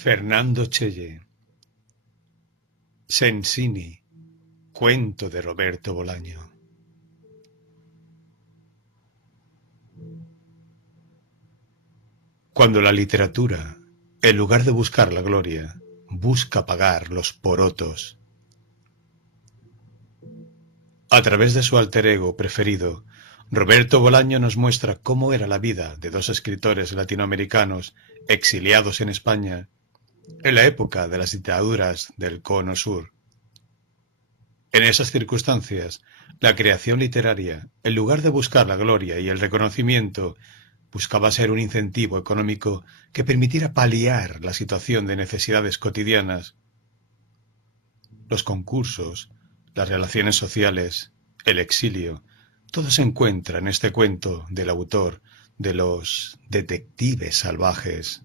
Fernando Cheye. Sensini, cuento de Roberto Bolaño. Cuando la literatura, en lugar de buscar la gloria, busca pagar los porotos. A través de su alter ego preferido, Roberto Bolaño nos muestra cómo era la vida de dos escritores latinoamericanos exiliados en España en la época de las dictaduras del Cono Sur. En esas circunstancias, la creación literaria, en lugar de buscar la gloria y el reconocimiento, buscaba ser un incentivo económico que permitiera paliar la situación de necesidades cotidianas. Los concursos, las relaciones sociales, el exilio, todo se encuentra en este cuento del autor de los detectives salvajes.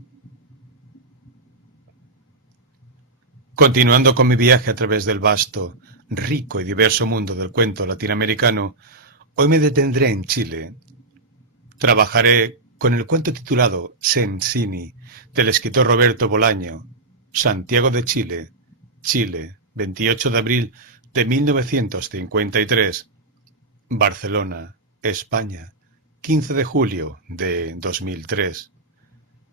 Continuando con mi viaje a través del vasto, rico y diverso mundo del cuento latinoamericano, hoy me detendré en Chile. Trabajaré con el cuento titulado Sensini, del escritor Roberto Bolaño, Santiago de Chile, Chile, 28 de abril de 1953, Barcelona, España, 15 de julio de 2003,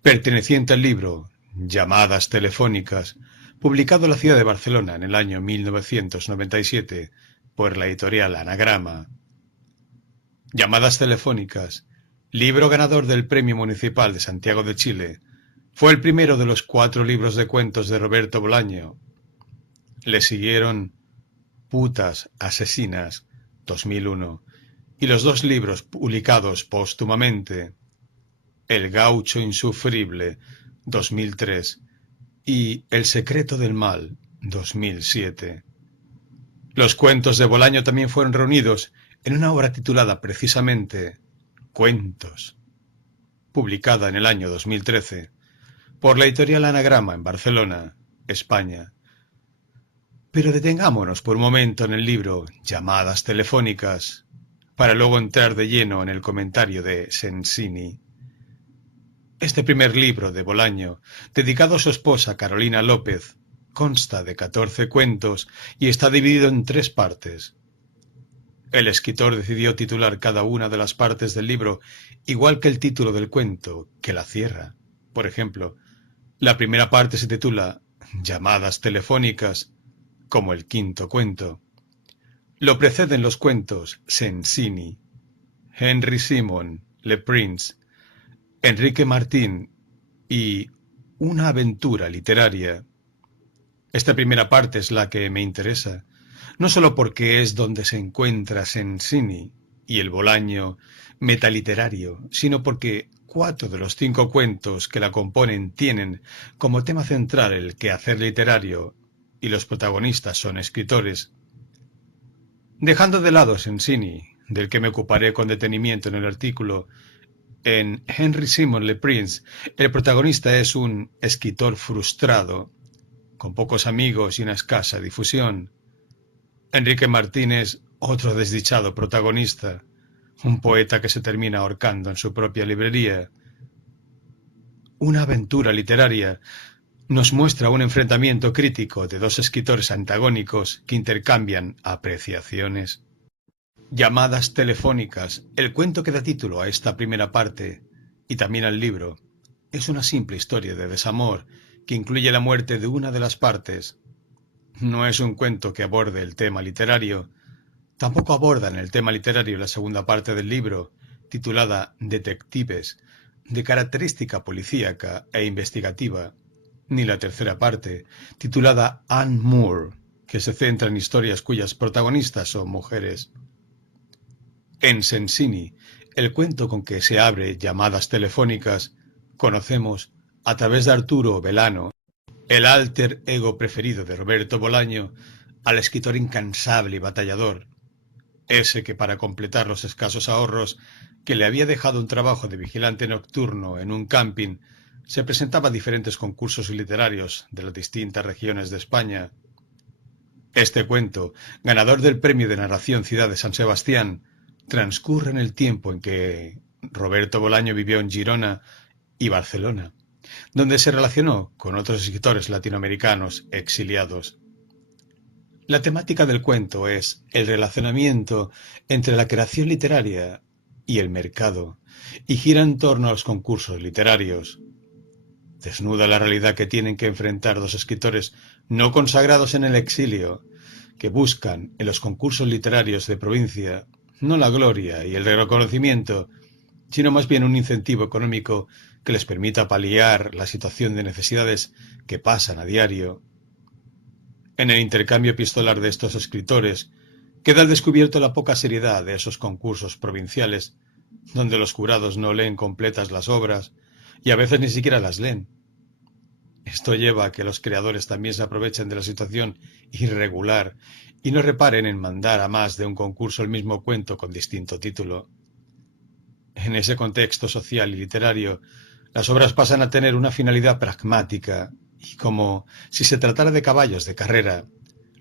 perteneciente al libro Llamadas telefónicas, publicado en la ciudad de Barcelona en el año 1997 por la editorial Anagrama. Llamadas telefónicas, libro ganador del Premio Municipal de Santiago de Chile, fue el primero de los 4 libros de cuentos de Roberto Bolaño. Le siguieron Putas asesinas, 2001, y los 2 libros publicados póstumamente, El gaucho insufrible, 2003, y El secreto del mal, 2007. Los cuentos de Bolaño también fueron reunidos en una obra titulada precisamente Cuentos, publicada en el año 2013 por la editorial Anagrama en Barcelona, España. Pero detengámonos por un momento en el libro Llamadas telefónicas, para luego entrar de lleno en el comentario de Sensini. Este primer libro de Bolaño, dedicado a su esposa Carolina López, consta de 14 cuentos y está dividido en 3 partes. El escritor decidió titular cada una de las partes del libro igual que el título del cuento que la cierra. Por ejemplo, la primera parte se titula Llamadas telefónicas, como el 5º cuento. Lo preceden los cuentos Sensini, Henry Simon, Le Prince, Enrique Martín y Una aventura literaria. Esta primera parte es la que me interesa, no solo porque es donde se encuentra Sensini y el Bolaño metaliterario, sino porque 4 de los 5 cuentos que la componen tienen como tema central el quehacer literario y los protagonistas son escritores. Dejando de lado Sensini, del que me ocuparé con detenimiento en el artículo, en Henry Simon Le Prince, el protagonista es un escritor frustrado, con pocos amigos y una escasa difusión. Enrique Martín es otro desdichado protagonista, un poeta que se termina ahorcando en su propia librería. Una aventura literaria nos muestra un enfrentamiento crítico de 2 escritores antagónicos que intercambian apreciaciones. Llamadas telefónicas, el cuento que da título a esta primera parte, y también al libro, es una simple historia de desamor que incluye la muerte de una de las partes. No es un cuento que aborde el tema literario. Tampoco abordan el tema literario la segunda parte del libro, titulada Detectives, de característica policíaca e investigativa, ni la tercera parte, titulada Anne Moore, que se centra en historias cuyas protagonistas son mujeres. En Sensini, el cuento con que se abre Llamadas telefónicas, conocemos, a través de Arturo Velano, el alter ego preferido de Roberto Bolaño, al escritor incansable y batallador, ese que para completar los escasos ahorros que le había dejado un trabajo de vigilante nocturno en un camping, se presentaba a diferentes concursos literarios de las distintas regiones de España. Este cuento, ganador del premio de narración Ciudad de San Sebastián, transcurre en el tiempo en que Roberto Bolaño vivió en Girona y Barcelona, donde se relacionó con otros escritores latinoamericanos exiliados. La temática del cuento es el relacionamiento entre la creación literaria y el mercado, y gira en torno a los concursos literarios. Desnuda la realidad que tienen que enfrentar dos escritores no consagrados en el exilio, que buscan en los concursos literarios de provincia no la gloria y el reconocimiento, sino más bien un incentivo económico que les permita paliar la situación de necesidades que pasan a diario. En el intercambio epistolar de estos escritores queda al descubierto la poca seriedad de esos concursos provinciales, donde los jurados no leen completas las obras y a veces ni siquiera las leen. Esto lleva a que los creadores también se aprovechen de la situación irregular y no reparen en mandar a más de un concurso el mismo cuento con distinto título. En ese contexto social y literario, las obras pasan a tener una finalidad pragmática y, como si se tratara de caballos de carrera,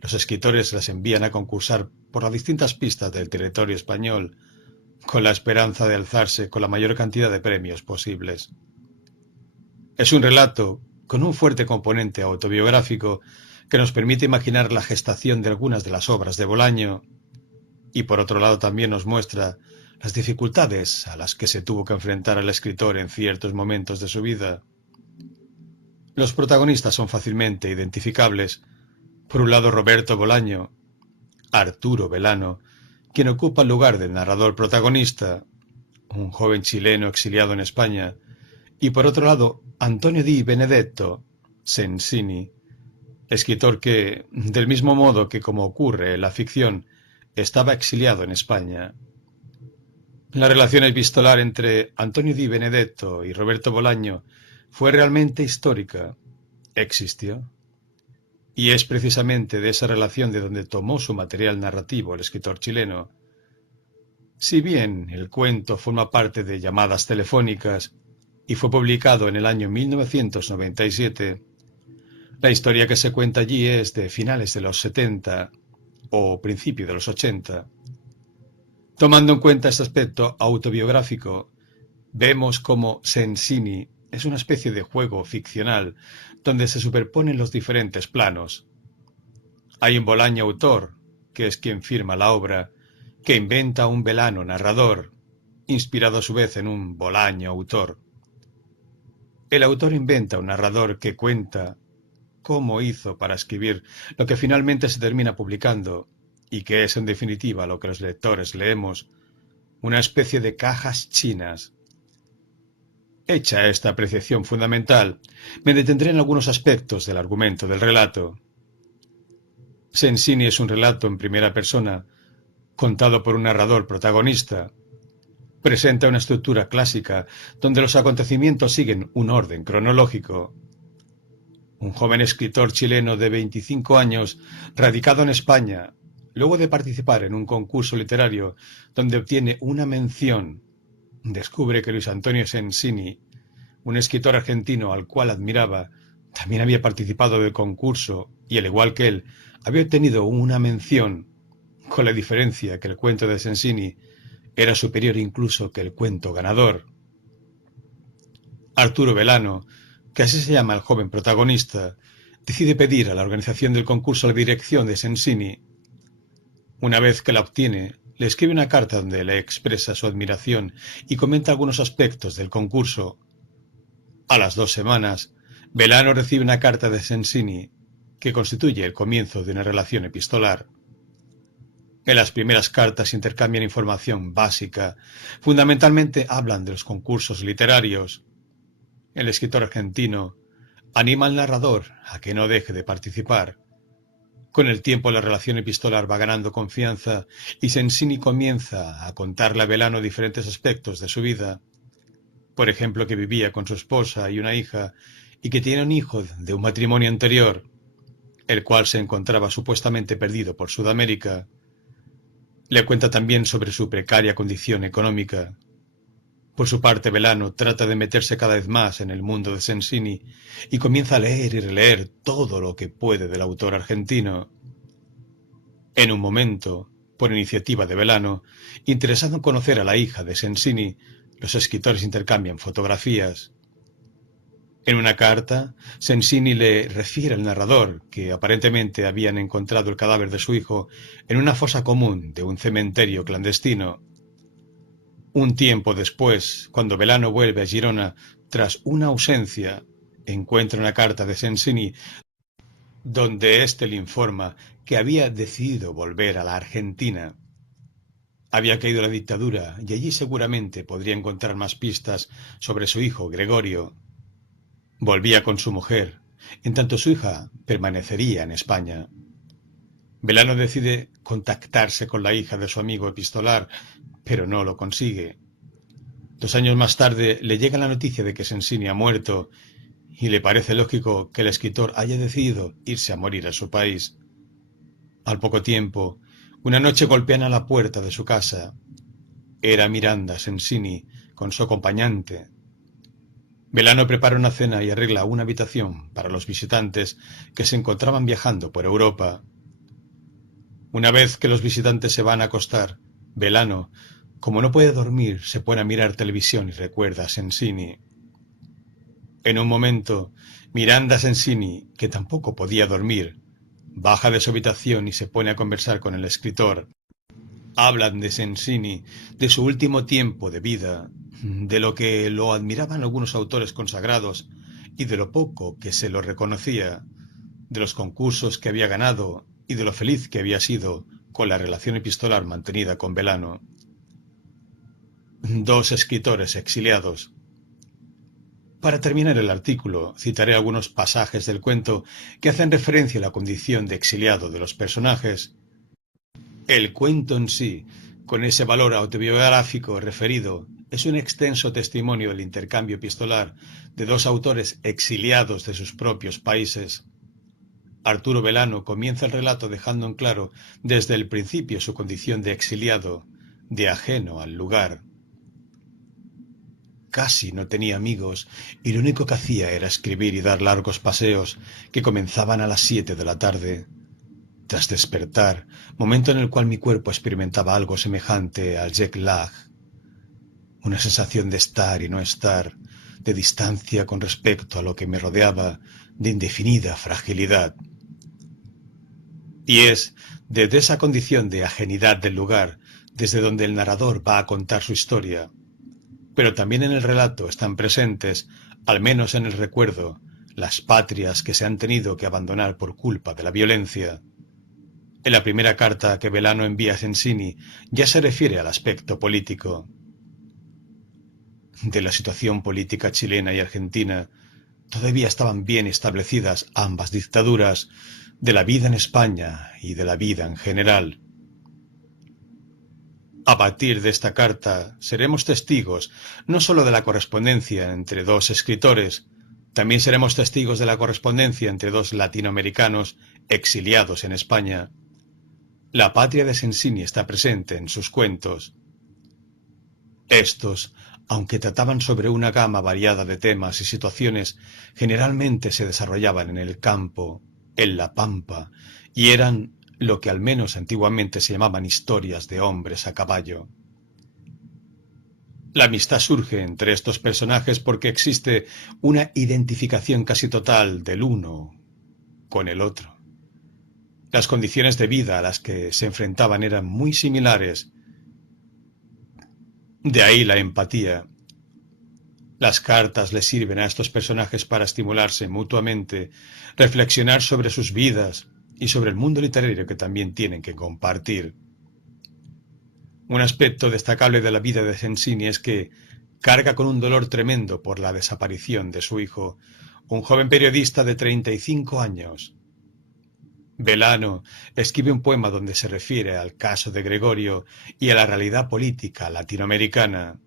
los escritores las envían a concursar por las distintas pistas del territorio español con la esperanza de alzarse con la mayor cantidad de premios posibles. Es un relato con un fuerte componente autobiográfico que nos permite imaginar la gestación de algunas de las obras de Bolaño y por otro lado también nos muestra las dificultades a las que se tuvo que enfrentar el escritor en ciertos momentos de su vida. Los protagonistas son fácilmente identificables. Por un lado, Roberto Bolaño, Arturo Belano, quien ocupa el lugar del narrador protagonista, un joven chileno exiliado en España, y por otro lado, Antonio Di Benedetto, Sensini, escritor que, del mismo modo que como ocurre en la ficción, estaba exiliado en España. La relación epistolar entre Antonio Di Benedetto y Roberto Bolaño fue realmente histórica, existió, y es precisamente de esa relación de donde tomó su material narrativo el escritor chileno. Si bien el cuento forma parte de llamadas telefónicas y fue publicado en el año 1997, la historia que se cuenta allí es de finales de los 70 o principio de los 80. Tomando en cuenta este aspecto autobiográfico, vemos cómo Sensini es una especie de juego ficcional donde se superponen los diferentes planos. Hay un Bolaño autor, que es quien firma la obra, que inventa un Belano narrador, inspirado a su vez en un Bolaño autor. El autor inventa un narrador que cuenta cómo hizo para escribir lo que finalmente se termina publicando y que es en definitiva lo que los lectores leemos, una especie de cajas chinas. Hecha esta apreciación fundamental, me detendré en algunos aspectos del argumento del relato. Sensini es un relato en primera persona, contado por un narrador protagonista. Presenta una estructura clásica donde los acontecimientos siguen un orden cronológico. Un joven escritor chileno de 25 años, radicado en España, luego de participar en un concurso literario donde obtiene una mención, descubre que Luis Antonio Sensini, un escritor argentino al cual admiraba, también había participado del concurso y, al igual que él, había obtenido una mención, con la diferencia que el cuento de Sensini era superior incluso que el cuento ganador. Arturo Belano, que así se llama el joven protagonista, decide pedir a la organización del concurso la dirección de Sensini. Una vez que la obtiene, le escribe una carta donde le expresa su admiración y comenta algunos aspectos del concurso. A las 2 semanas, Belano recibe una carta de Sensini, que constituye el comienzo de una relación epistolar. En las primeras cartas intercambian información básica, fundamentalmente hablan de los concursos literarios. El escritor argentino anima al narrador a que no deje de participar. Con el tiempo la relación epistolar va ganando confianza y Sensini comienza a contarle a Belano diferentes aspectos de su vida. Por ejemplo, que vivía con su esposa y una hija y que tiene un hijo de un matrimonio anterior, el cual se encontraba supuestamente perdido por Sudamérica. Le cuenta también sobre su precaria condición económica. Por su parte, Belano trata de meterse cada vez más en el mundo de Sensini y comienza a leer y releer todo lo que puede del autor argentino. En un momento, por iniciativa de Belano, interesado en conocer a la hija de Sensini, los escritores intercambian fotografías. En una carta, Sensini le refiere al narrador que aparentemente habían encontrado el cadáver de su hijo en una fosa común de un cementerio clandestino. Un tiempo después, cuando Belano vuelve a Girona tras una ausencia, encuentra una carta de Sensini donde éste le informa que había decidido volver a la Argentina. Había caído la dictadura y allí seguramente podría encontrar más pistas sobre su hijo Gregorio. Volvía con su mujer, en tanto su hija permanecería en España. Belano decide contactarse con la hija de su amigo epistolar, pero no lo consigue. 2 años más tarde le llega la noticia de que Sensini ha muerto y le parece lógico que el escritor haya decidido irse a morir a su país. Al poco tiempo, una noche golpean a la puerta de su casa. Era Miranda Sensini con su acompañante. Belano prepara una cena y arregla una habitación para los visitantes que se encontraban viajando por Europa. Una vez que los visitantes se van a acostar, Belano, como no puede dormir, se pone a mirar televisión y recuerda a Sensini. En un momento, Miranda Sensini, que tampoco podía dormir, baja de su habitación y se pone a conversar con el escritor. Hablan de Sensini, de su último tiempo de vida, de lo que lo admiraban algunos autores consagrados y de lo poco que se lo reconocía, de los concursos que había ganado y de lo feliz que había sido con la relación epistolar mantenida con Belano. 2 escritores exiliados. Para terminar el artículo, citaré algunos pasajes del cuento que hacen referencia a la condición de exiliado de los personajes. El cuento en sí, con ese valor autobiográfico referido, es un extenso testimonio del intercambio epistolar de 2 autores exiliados de sus propios países. Arturo Belano comienza el relato dejando en claro desde el principio su condición de exiliado, de ajeno al lugar. Casi no tenía amigos y lo único que hacía era escribir y dar largos paseos que comenzaban a las 7 de la tarde. Tras despertar, momento en el cual mi cuerpo experimentaba algo semejante al jet lag, una sensación de estar y no estar, de distancia con respecto a lo que me rodeaba, de indefinida fragilidad. Y es desde esa condición de ajenidad del lugar desde donde el narrador va a contar su historia. Pero también en el relato están presentes, al menos en el recuerdo, las patrias que se han tenido que abandonar por culpa de la violencia. En la primera carta que Belano envía a Sensini ya se refiere al aspecto político. De la situación política chilena y argentina, todavía estaban bien establecidas ambas dictaduras, de la vida en España y de la vida en general. A partir de esta carta seremos testigos no sólo de la correspondencia entre 2 escritores, también seremos testigos de la correspondencia entre 2 latinoamericanos exiliados en España. La patria de Sensini está presente en sus cuentos. Estos, aunque trataban sobre una gama variada de temas y situaciones, generalmente se desarrollaban en el campo, en la pampa, y eran lo que al menos antiguamente se llamaban historias de hombres a caballo. La amistad surge entre estos personajes porque existe una identificación casi total del uno con el otro. Las condiciones de vida a las que se enfrentaban eran muy similares. De ahí la empatía. Las cartas les sirven a estos personajes para estimularse mutuamente, reflexionar sobre sus vidas y sobre el mundo literario que también tienen que compartir. Un aspecto destacable de la vida de Sensini es que carga con un dolor tremendo por la desaparición de su hijo, un joven periodista de 35 años. Belano escribe un poema donde se refiere al caso de Gregorio y a la realidad política latinoamericana.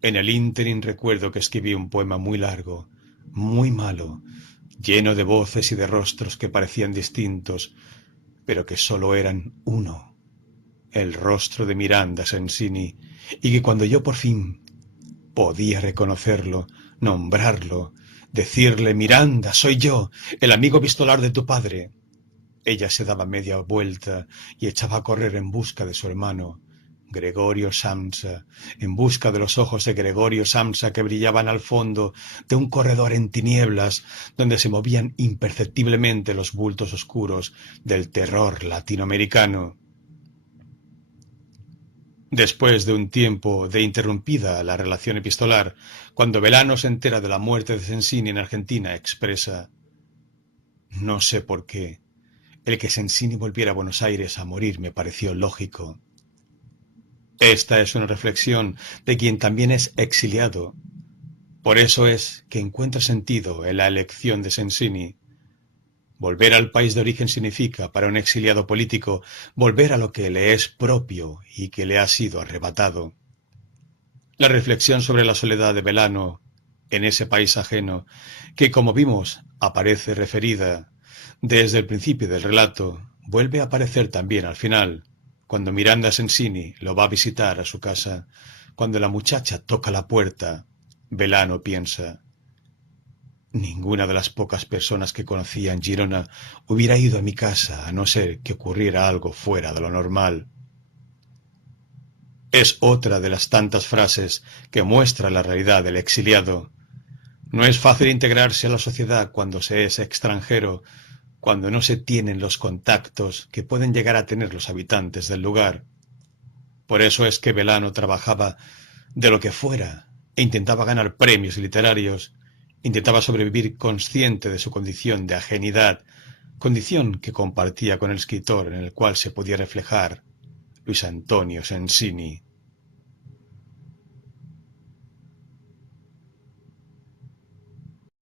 En el ínterin recuerdo que escribí un poema muy largo, muy malo, lleno de voces y de rostros que parecían distintos, pero que solo eran uno, el rostro de Miranda Sensini, y que cuando yo por fin podía reconocerlo, nombrarlo, decirle: Miranda, soy yo, el amigo epistolar de tu padre, ella se daba media vuelta y echaba a correr en busca de su hermano, Gregorio Samsa, en busca de los ojos de Gregorio Samsa que brillaban al fondo de un corredor en tinieblas donde se movían imperceptiblemente los bultos oscuros del terror latinoamericano. Después de un tiempo de interrumpida la relación epistolar, cuando Belano se entera de la muerte de Sensini en Argentina, expresa: «No sé por qué. El que Sensini volviera a Buenos Aires a morir me pareció lógico». Esta es una reflexión de quien también es exiliado. Por eso es que encuentra sentido en la elección de Sensini. Volver al país de origen significa, para un exiliado político, volver a lo que le es propio y que le ha sido arrebatado. La reflexión sobre la soledad de Belano en ese país ajeno, que como vimos aparece referida desde el principio del relato, vuelve a aparecer también al final, cuando Miranda Sensini lo va a visitar a su casa. Cuando la muchacha toca la puerta, Belano piensa: ninguna de las pocas personas que conocía en Girona hubiera ido a mi casa a no ser que ocurriera algo fuera de lo normal. Es otra de las tantas frases que muestra la realidad del exiliado. No es fácil integrarse a la sociedad cuando se es extranjero, cuando no se tienen los contactos que pueden llegar a tener los habitantes del lugar. Por eso es que Belano trabajaba de lo que fuera e intentaba ganar premios literarios. Intentaba sobrevivir consciente de su condición de ajenidad, condición que compartía con el escritor en el cual se podía reflejar Luis Antonio Sensini.